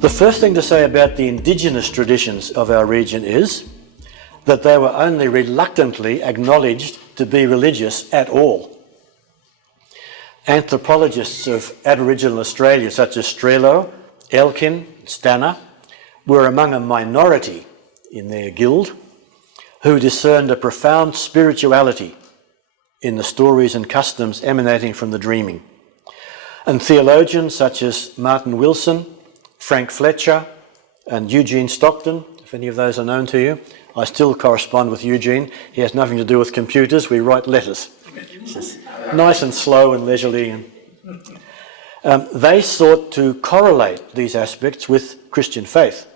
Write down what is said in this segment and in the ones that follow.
The first thing to say about the indigenous traditions of our region is that they were only reluctantly acknowledged to be religious at all. Anthropologists of Aboriginal Australia, such as Strelo, Elkin, Stanner, were among a minority in their guild who discerned a profound spirituality in the stories and customs emanating from the dreaming. And theologians such as Martin Wilson, Frank Fletcher and Eugene Stockton, if any of those are known to you. I still correspond with Eugene. He has nothing to do with computers. We write letters. It's just nice and slow and leisurely. They sought to correlate these aspects with Christian faith.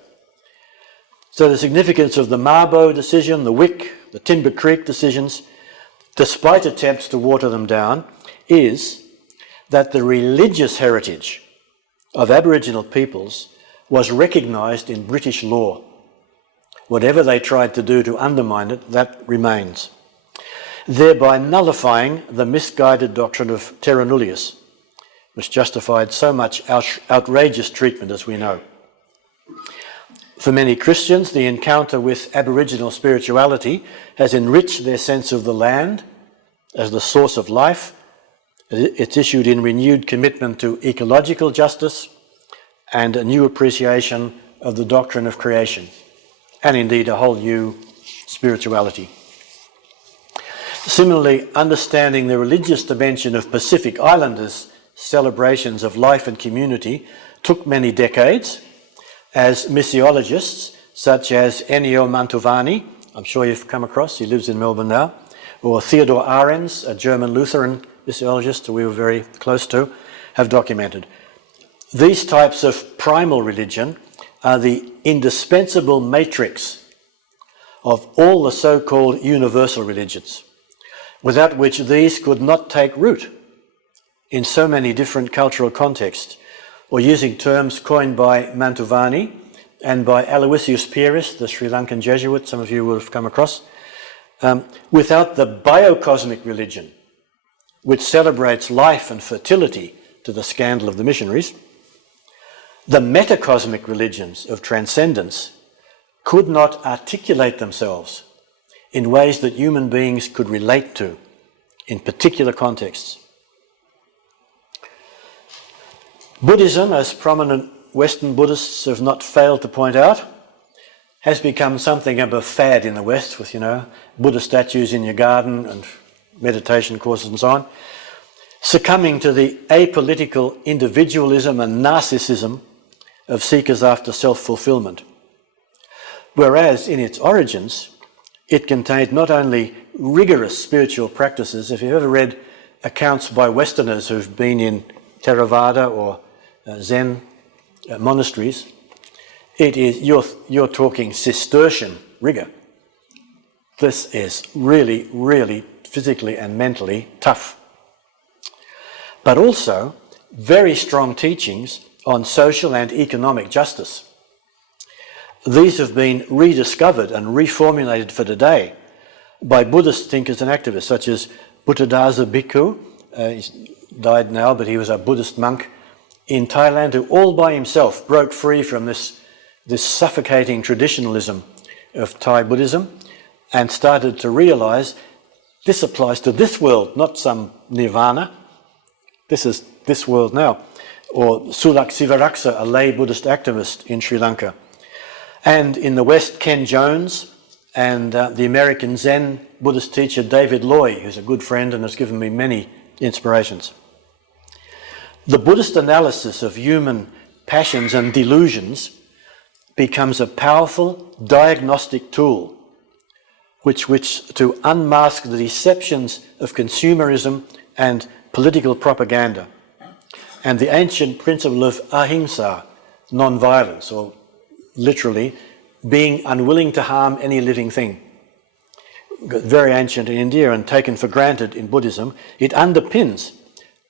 So the significance of the Mabo decision, the Wick, the Timber Creek decisions, despite attempts to water them down, is that the religious heritage of Aboriginal peoples was recognised in British law. Whatever they tried to do to undermine it, that remains, thereby nullifying the misguided doctrine of terra nullius, which justified so much outrageous treatment, as we know. For many Christians, the encounter with Aboriginal spirituality has enriched their sense of the land as the source of life. It's issued in renewed commitment to ecological justice and a new appreciation of the doctrine of creation, and indeed a whole new spirituality. Similarly, understanding the religious dimension of Pacific Islanders' celebrations of life and community took many decades, as missiologists such as Ennio Mantovani, I'm sure you've come across, he lives in Melbourne now, or Theodor Ahrens, a German Lutheran missiologist who we were very close to, have documented. These types of primal religion are the indispensable matrix of all the so-called universal religions, without which these could not take root in so many different cultural contexts, or using terms coined by Mantovani and by Aloysius Pieris, the Sri Lankan Jesuit, some of you will have come across, without the biocosmic religion, which celebrates life and fertility to the scandal of the missionaries, the metacosmic religions of transcendence could not articulate themselves in ways that human beings could relate to in particular contexts. Buddhism, as prominent Western Buddhists have not failed to point out, has become something of a fad in the West with, Buddha statues in your garden and meditation courses and so on, succumbing to the apolitical individualism and narcissism of seekers after self-fulfillment. Whereas in its origins, it contained not only rigorous spiritual practices. If you've ever read accounts by Westerners who've been in Theravada or Zen monasteries, it is you're talking Cistercian rigour. This is really, really physically and mentally tough. But also very strong teachings on social and economic justice. These have been rediscovered and reformulated for today by Buddhist thinkers and activists such as Buddhadasa Bhikkhu, he's died now, but he was a Buddhist monk in Thailand who all by himself broke free from this suffocating traditionalism of Thai Buddhism and started to realise this applies to this world, not some nirvana. This is this world now. Or Sulak Sivaraksa, a lay Buddhist activist in Sri Lanka. And in the West, Ken Jones and the American Zen Buddhist teacher David Loy, who's a good friend and has given me many inspirations. The Buddhist analysis of human passions and delusions becomes a powerful diagnostic tool which to unmask the deceptions of consumerism and political propaganda and the ancient principle of ahimsa, non-violence, or literally being unwilling to harm any living thing. Very ancient in India and taken for granted in Buddhism. It underpins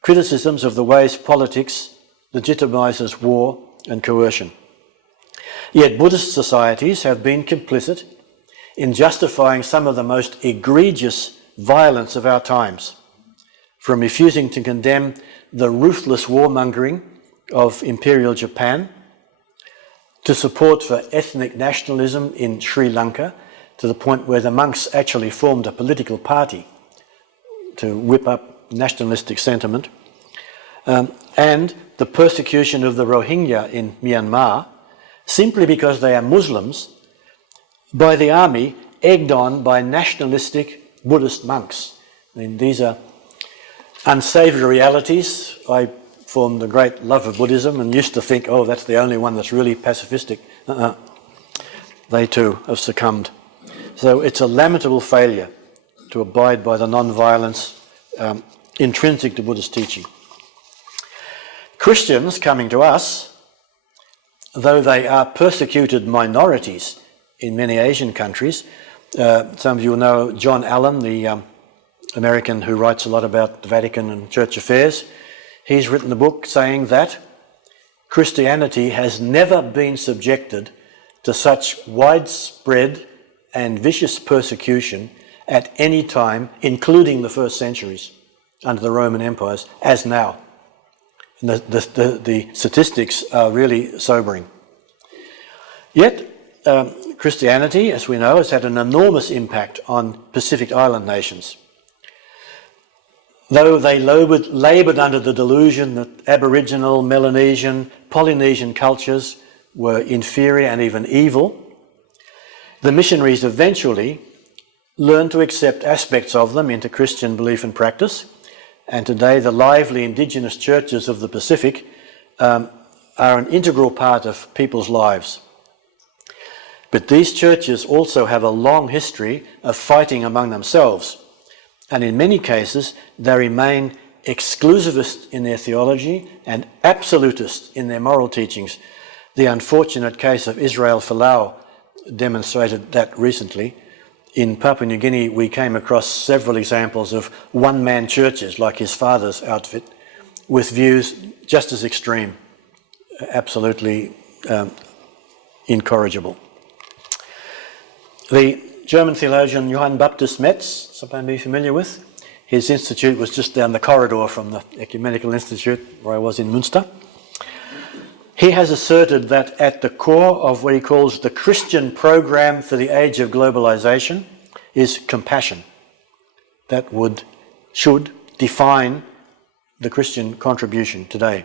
criticisms of the ways politics legitimises war and coercion. Yet Buddhist societies have been complicit in justifying some of the most egregious violence of our times, from refusing to condemn the ruthless warmongering of Imperial Japan to support for ethnic nationalism in Sri Lanka, to the point where the monks actually formed a political party to whip up nationalistic sentiment, and the persecution of the Rohingya in Myanmar, simply because they are Muslims, by the army egged on by nationalistic Buddhist monks. I mean, these are unsavoury realities. I formed a great love of Buddhism and used to think, oh, that's the only one that's really pacifistic. They too have succumbed. So it's a lamentable failure to abide by the non-violence intrinsic to Buddhist teaching. Christians coming to us, though they are persecuted minorities in many Asian countries, some of you will know John Allen, the American who writes a lot about the Vatican and church affairs. He's written a book saying that Christianity has never been subjected to such widespread and vicious persecution at any time, including the first centuries under the Roman empires, as now. And the statistics are really sobering. Yet, Christianity, as we know, has had an enormous impact on Pacific Island nations. Though they laboured under the delusion that Aboriginal, Melanesian, Polynesian cultures were inferior and even evil, the missionaries eventually learned to accept aspects of them into Christian belief and practice, and today the lively indigenous churches of the Pacific are an integral part of people's lives. But these churches also have a long history of fighting among themselves, and in many cases they remain exclusivist in their theology and absolutist in their moral teachings. The unfortunate case of Israel Folau demonstrated that recently. In Papua New Guinea, we came across several examples of one-man churches, like his father's outfit, with views just as extreme, absolutely incorrigible. The German theologian Johann Baptist Metz, some may be familiar with, his institute was just down the corridor from the Ecumenical Institute, where I was in Münster. He has asserted that at the core of what he calls the Christian program for the age of globalization is compassion. That should define the Christian contribution today.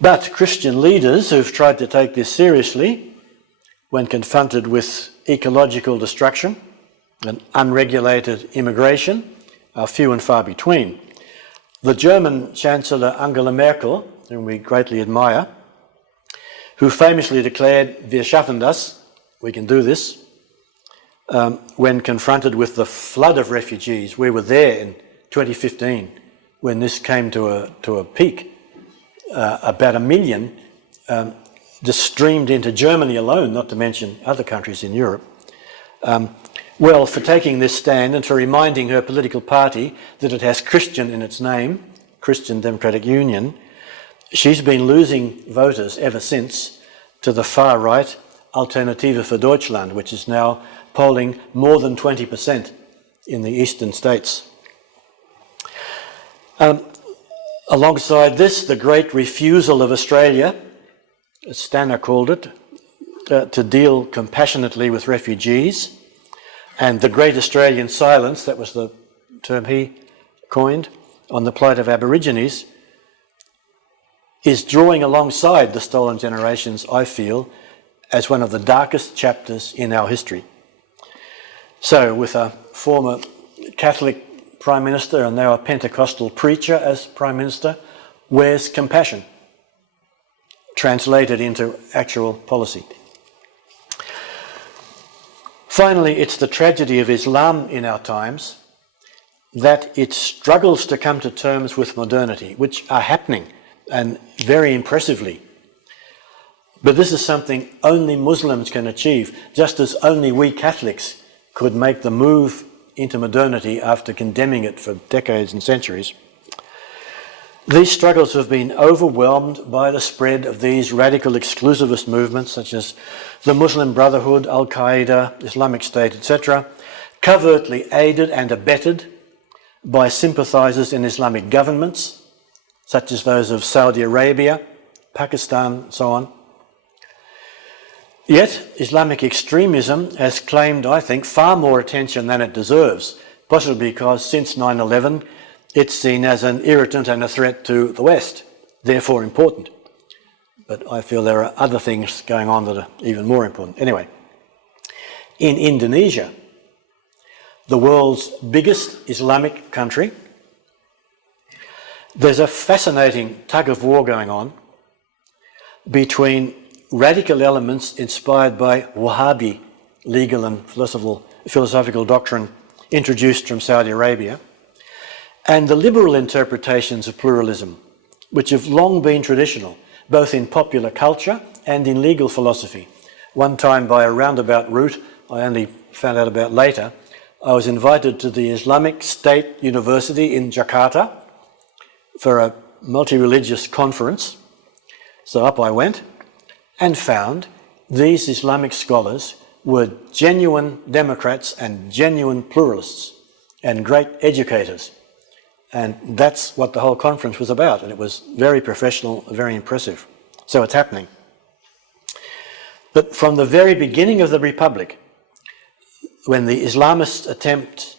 But Christian leaders who've tried to take this seriously, when confronted with ecological destruction and unregulated immigration, are few and far between. The German Chancellor Angela Merkel, whom we greatly admire, who famously declared, "Wir schaffen das," we can do this, when confronted with the flood of refugees. We were there in 2015 when this came to a peak. About 1 million just streamed into Germany alone, not to mention other countries in Europe. Well, for taking this stand and for reminding her political party that it has Christian in its name, Christian Democratic Union, she's been losing voters ever since to the far-right Alternative für Deutschland, which is now polling more than 20% in the eastern states. Alongside this, the great refusal of Australia, as Stanner called it, to deal compassionately with refugees, and the Great Australian Silence, that was the term he coined, on the plight of Aborigines, is drawing alongside the Stolen Generations, I feel, as one of the darkest chapters in our history. So, with a former Catholic Prime Minister and now a Pentecostal preacher as Prime Minister, where's compassion? Translated into actual policy. Finally, it's the tragedy of Islam in our times that it struggles to come to terms with modernity, which are happening, and very impressively. But this is something only Muslims can achieve, just as only we Catholics could make the move into modernity after condemning it for decades and centuries. These struggles have been overwhelmed by the spread of these radical exclusivist movements, such as the Muslim Brotherhood, Al-Qaeda, Islamic State, etc., covertly aided and abetted by sympathisers in Islamic governments, such as those of Saudi Arabia, Pakistan, and so on. Yet Islamic extremism has claimed, I think, far more attention than it deserves, possibly because since 9/11 it's seen as an irritant and a threat to the West, therefore important. But I feel there are other things going on that are even more important. Anyway, in Indonesia, the world's biggest Islamic country, there's a fascinating tug of war going on between radical elements inspired by Wahhabi legal and philosophical doctrine introduced from Saudi Arabia, and the liberal interpretations of pluralism, which have long been traditional, both in popular culture and in legal philosophy. One time, by a roundabout route, I only found out about later, I was invited to the Islamic State University in Jakarta for a multi-religious conference. So up I went and found these Islamic scholars were genuine democrats and genuine pluralists and great educators. And that's what the whole conference was about, and it was very professional, very impressive. So it's happening. But from the very beginning of the Republic, when the Islamists attempt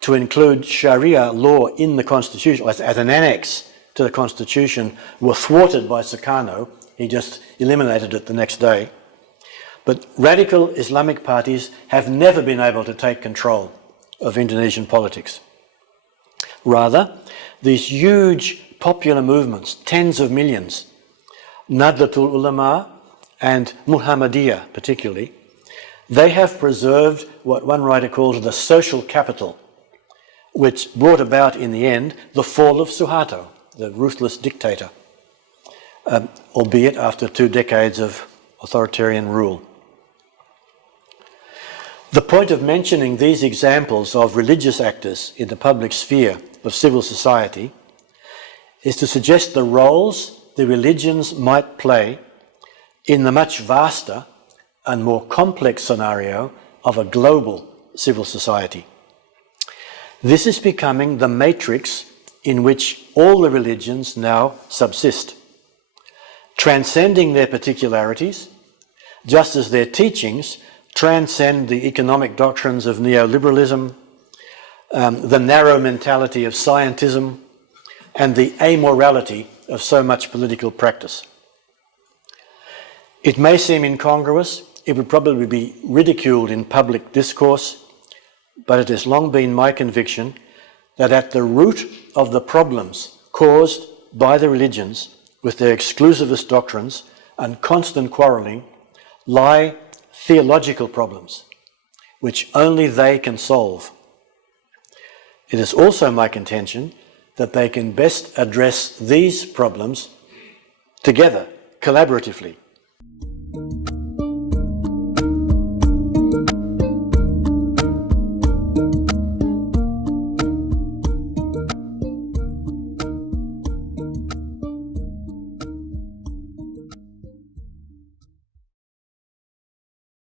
to include Sharia law in the Constitution, as an annex to the Constitution, were thwarted by Sukarno. He just eliminated it the next day. But radical Islamic parties have never been able to take control of Indonesian politics. Rather, these huge popular movements, tens of millions, Nahdlatul Ulama and Muhammadiyah particularly, they have preserved what one writer calls the social capital, which brought about in the end the fall of Suharto, the ruthless dictator, albeit after 2 decades of authoritarian rule. The point of mentioning these examples of religious actors in the public sphere of civil society is to suggest the roles the religions might play in the much vaster and more complex scenario of a global civil society. This is becoming the matrix in which all the religions now subsist, transcending their particularities, just as their teachings transcend the economic doctrines of neoliberalism, the narrow mentality of scientism, and the amorality of so much political practice. It may seem incongruous, it would probably be ridiculed in public discourse, but it has long been my conviction that at the root of the problems caused by the religions with their exclusivist doctrines and constant quarrelling lie theological problems, which only they can solve. It is also my contention that they can best address these problems together, collaboratively,